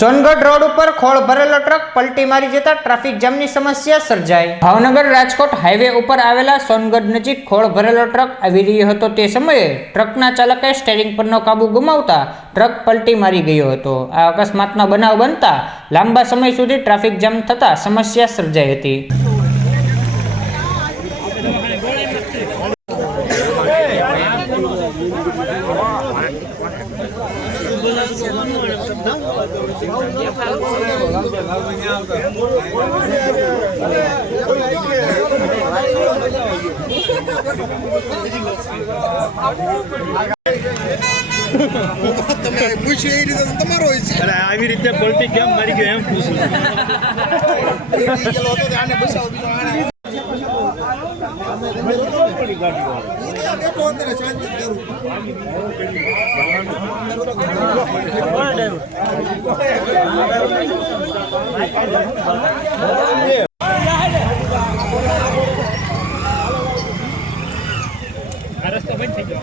Songadh road ઉપર ખોળ ભરેલો ટ્રક પલટી મારી જતા ટ્રાફિક જામની સમસ્યા સર્જાઈ. ભાવનગર રાજકોટ હાઈવે ઉપર આવેલા સોનગઢ નજીક ખોળ ભરેલો ટ્રક આવી રહ્યો હતો તે સમયે ટ્રકના ચાલકે સ્ટેરિંગ પરનો કાબુ ગુમાવતા ટ્રક પલટી મારી ગયો હતો. આ અકસ્માતનો બનાવ બનતા લાંબા સમય સુધી ટ્રાફિક જામ થતા સમસ્યા સર્જાઈ હતી. તમે પૂછ્યું એ રીતે તમારો આવી રીતે પલટી કેમ મારી ગયો એમ પૂછું. આ રસ્તો બંધ થઈ ગયો.